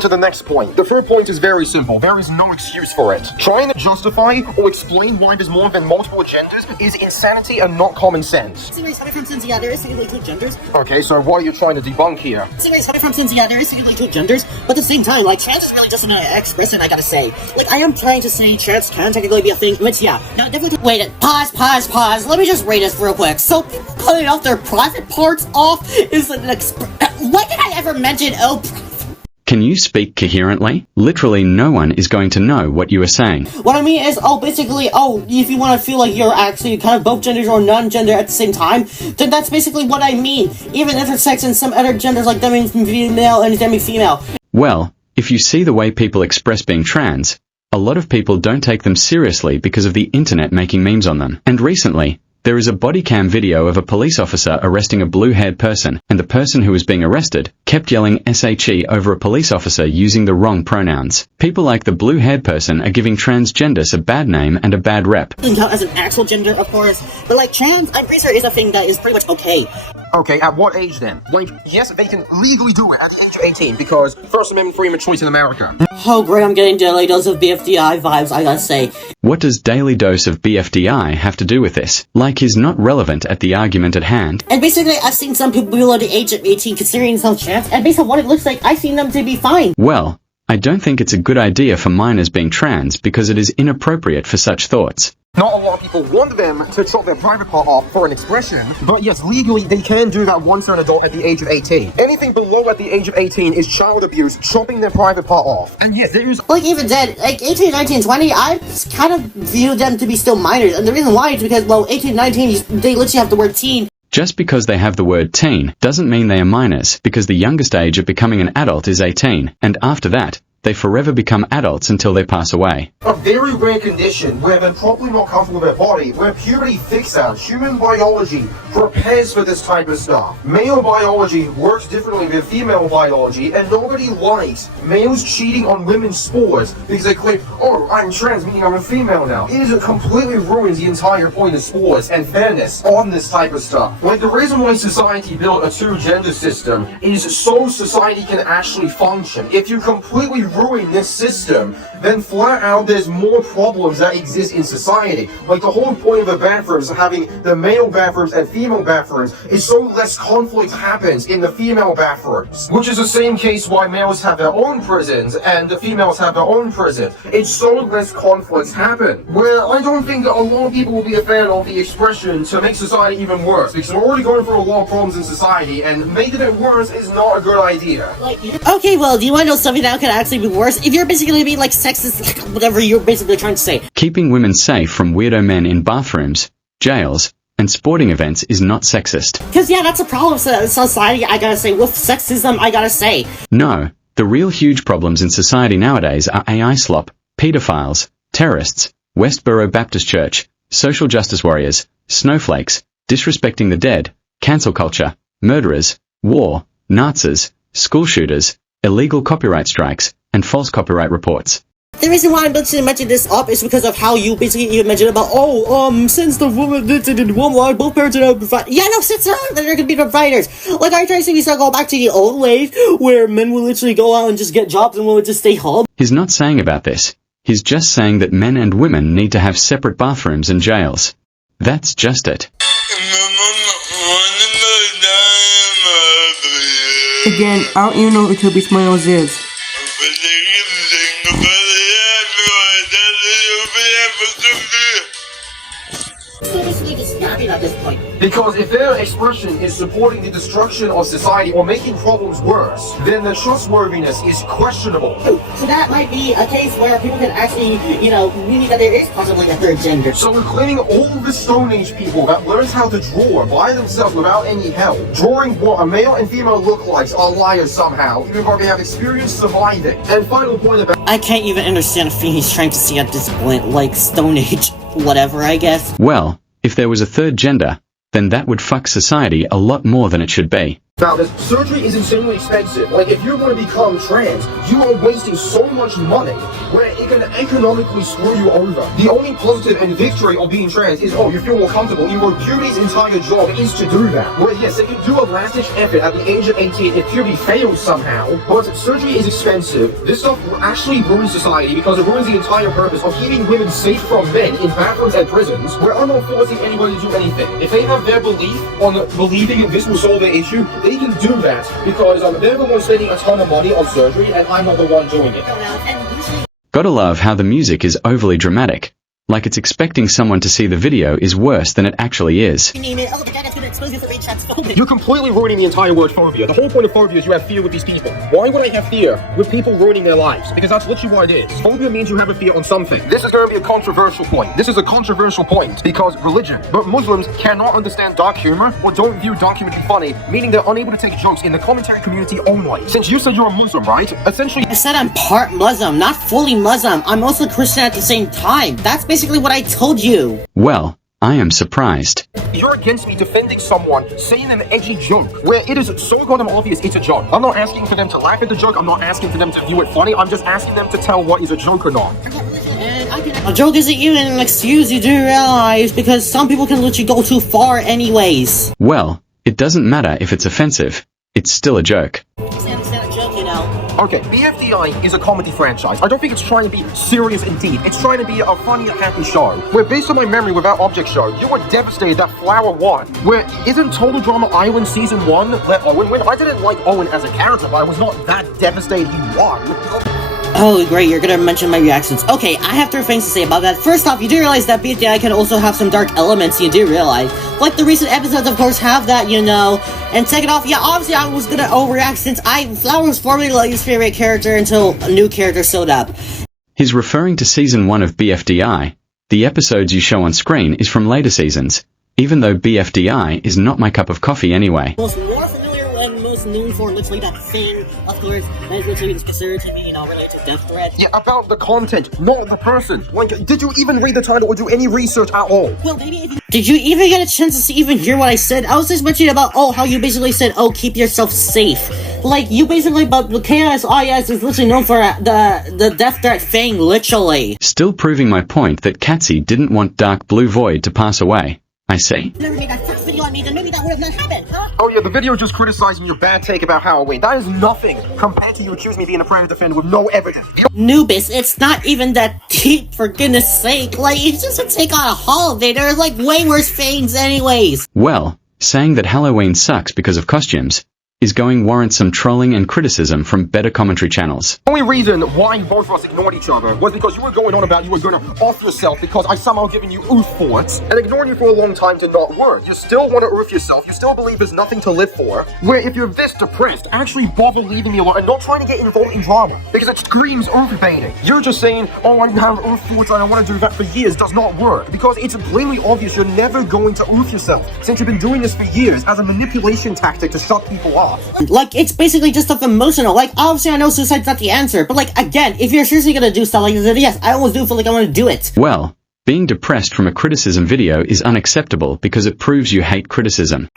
to the next point. The third point is very simple. There is no excuse for it. Trying to justify or explain why there's more than multiple genders is insanity and not common sense. Yeah, there is two genders. Okay, so what are you trying to debunk here? Yeah, there is two genders, but at the same time, like, trans is really just an expression, I gotta say. Like, I am trying to say trans can technically be a thing, which, yeah, now definitely. Wait, pause. Let me just read this real quick. So, people cutting off their private parts off is an what did I ever mention? Oh, Can you speak coherently? Literally no one is going to know what you are saying. what I mean is, basically, if you want to feel like you're actually kind of both genders or non-gender at the same time, then that's basically what I mean. Even intersex and some other genders like demi-male and demi-female. Well, if you see the way people express being trans, a lot of people don't take them seriously because of the internet making memes on them. And recently, there is a body cam video of a police officer arresting a blue-haired person, and the person who was being arrested kept yelling SHE over a police officer using the wrong pronouns. People like the blue-haired person are giving transgenders a bad name and a bad rep. As an actual gender, of course, but like trans, I'm pretty sure is a thing that is pretty much okay. Okay, at what age then? Like, yes, they can legally do it at the age of 18 because First Amendment freedom of choice in America. Oh great, I'm getting daily dose of BFDI vibes, I gotta say. What does daily dose of BFDI have to do with this? Like is not relevant at the argument at hand. And basically, I've seen some people below the age of 18 considering themselves trans, and based on what it looks like, I've seen them to be fine. Well, I don't think it's a good idea for minors being trans because it is inappropriate for such thoughts. Not a lot of people want them to chop their private part off for an expression, but yes, legally they can do that once they're an adult at the age of 18. Anything below at the age of 18 is child abuse, chopping their private part off. And yes, there is... Like even then, like 18, 19, 20, I kind of view them to be still minors, and the reason why is because, well, 18, 19, they literally have the word teen. Just because they have the word teen doesn't mean they are minors, because the youngest age of becoming an adult is 18, and after that, they forever become adults until they pass away. A very rare condition where they're probably not comfortable with their body, where puberty fixes out, human biology prepares for this type of stuff. Male biology works differently than female biology, and nobody likes males cheating on women's sports because they claim, oh, I'm trans, meaning I'm a female now. It completely ruins the entire point of sports and fairness on this type of stuff. Like, the reason why society built a two-gender system is so society can actually function. If you completely ruin this system, then flat out there's more problems that exist in society. Like, the whole point of the bathrooms, having the male bathrooms and female bathrooms, is so less conflict happens in the female bathrooms. Which is the same case why males have their own prisons and the females have their own prison. It's so less conflicts happen. Where I don't think that a lot of people will be a fan of the expression to make society even worse, because we're already going through a lot of problems in society, and making it worse is not a good idea. Okay, well, do you want to know something that could actually be worse? If you're basically being like sexist, whatever you're basically trying to say. Keeping women safe from weirdo men in bathrooms, jails, and sporting events is not sexist. Because yeah, that's a problem with society, I gotta say, with sexism, I gotta say. No, the real huge problems in society nowadays are AI slop, pedophiles, terrorists, Westboro Baptist Church, social justice warriors, snowflakes, disrespecting the dead, cancel culture, murderers, war, Nazis, school shooters, illegal copyright strikes, and false copyright reports. The reason why I'm mentioning this up is because of how you basically even mentioned about, since the woman did woman, both parents are providers. Yeah, no, since they're gonna be providers. Like, are you trying to say we start going back to the old ways, where men will literally go out and just get jobs and women just stay home? He's not saying about this. He's just saying that men and women need to have separate bathrooms and jails. That's just it. Again, I don't even know what the Toby Smiles is. At this point. Because if their expression is supporting the destruction of society or making problems worse, then the trustworthiness is questionable. So that might be a case where people can actually, meaning that there is possibly a third gender. So we're claiming all the Stone Age people that learned how to draw by themselves without any help, drawing what a male and female look like, are liars somehow, even though they have experience surviving. And final point about... I can't even understand a thing he's trying to see at this point, like Stone Age, whatever, I guess. Well, if there was a third gender, then that would fuck society a lot more than it should be. Now, this surgery is insanely expensive. Like, if you want to become trans, you are wasting so much money where it can economically screw you over. The only positive and victory of being trans is, oh, you feel more comfortable. Your puberty's entire job is to do that. Where, yes, they can do a last-ditch effort at the age of 18 if puberty fails somehow, but surgery is expensive. This stuff actually ruins society because it ruins the entire purpose of keeping women safe from men in bathrooms and prisons, where I'm not forcing anyone to do anything. If they have their belief on believing this will solve their issue, they can do that because they're the one spending a ton of money on surgery and I'm not the one doing it. Gotta love how the music is overly dramatic. Like it's expecting someone to see the video is worse than it actually is. You're completely ruining the entire word phobia. The whole point of phobia is you have fear with these people. Why would I have fear with people ruining their lives? Because that's literally what it is. Phobia means you have a fear on something. This is going to be a controversial point. This is a controversial point because religion. But Muslims cannot understand dark humor or don't view dark humor to be funny, meaning they're unable to take jokes in the commentary community only. Since you said you're a Muslim, right? Essentially, I said I'm part Muslim, not fully Muslim. I'm also Christian at the same time. That's basically what I told you. Well, I am surprised. You're against me defending someone, saying an edgy joke, where it is so goddamn obvious it's a joke. I'm not asking for them to laugh at the joke, I'm not asking for them to view it funny, I'm just asking them to tell what is a joke or not. A joke isn't even an excuse, you do realize, because some people can let you go too far anyways. Well, it doesn't matter if it's offensive. It's still a joke. It's not a joke, you know. Okay, BFDI is a comedy franchise. I don't think it's trying to be serious indeed. It's trying to be a funny and happy show. Where based on my memory with that object show, you were devastated that Flower won. Where isn't Total Drama Island Season 1 let Owen win? I didn't like Owen as a character, but I was not that devastated he won. Oh, great, you're gonna mention my reactions. Okay, I have 3 things to say about that. First off, you do realize that BFDI can also have some dark elements, you do realize. Like, the recent episodes, of course, have that, you know. And second off, yeah, obviously I was gonna overreact since Flower was formerly Lily's favorite character until a new character showed up. He's referring to Season 1 of BFDI. The episodes you show on screen is from later seasons, even though BFDI is not my cup of coffee anyway. More familiar and most known for literally that thing, of course, that is literally considered to be, you know, related to death threat. Yeah, about the content, not the person. Like, did you even read the title or do any research at all? Well, maybe if you... Did you even get a chance to even hear what I said? I was just mentioning about, oh, how you basically said, oh, keep yourself safe. Like, you basically, but the KSIS is literally known for the death threat thing, literally. Still proving my point that Katsy didn't want Dark Blue Void to pass away. I see. Never made that first video I made, then maybe that would have not happened, huh? Oh yeah, the video just criticizing your bad take about Halloween. That is nothing compared to you accusing me of being a Predator defender with no evidence. Noobis, it's not even that deep, for goodness sake. Like, it's just a take on a holiday. There are, like, way worse things anyways. Well, saying that Halloween sucks because of costumes is going warrant some trolling and criticism from better commentary channels. The only reason why both of us ignored each other was because you were going on about you were going to off yourself because I somehow given you oof thoughts, and ignoring you for a long time did not work. You still want to oof yourself, you still believe there's nothing to live for, where if you're this depressed, actually bother leaving me alone and not trying to get involved in drama, because it screams oof baiting. You're just saying, oh, I have oof thoughts and I want to do that for years, does not work, because it's blatantly obvious you're never going to oof yourself, since you've been doing this for years as a manipulation tactic to shut people off. Like, it's basically just stuff emotional. Like, obviously I know suicide's not the answer, but like, again, if you're seriously gonna do stuff like this, then yes, I almost do feel like I want to do it. Well, being depressed from a criticism video is unacceptable because it proves you hate criticism.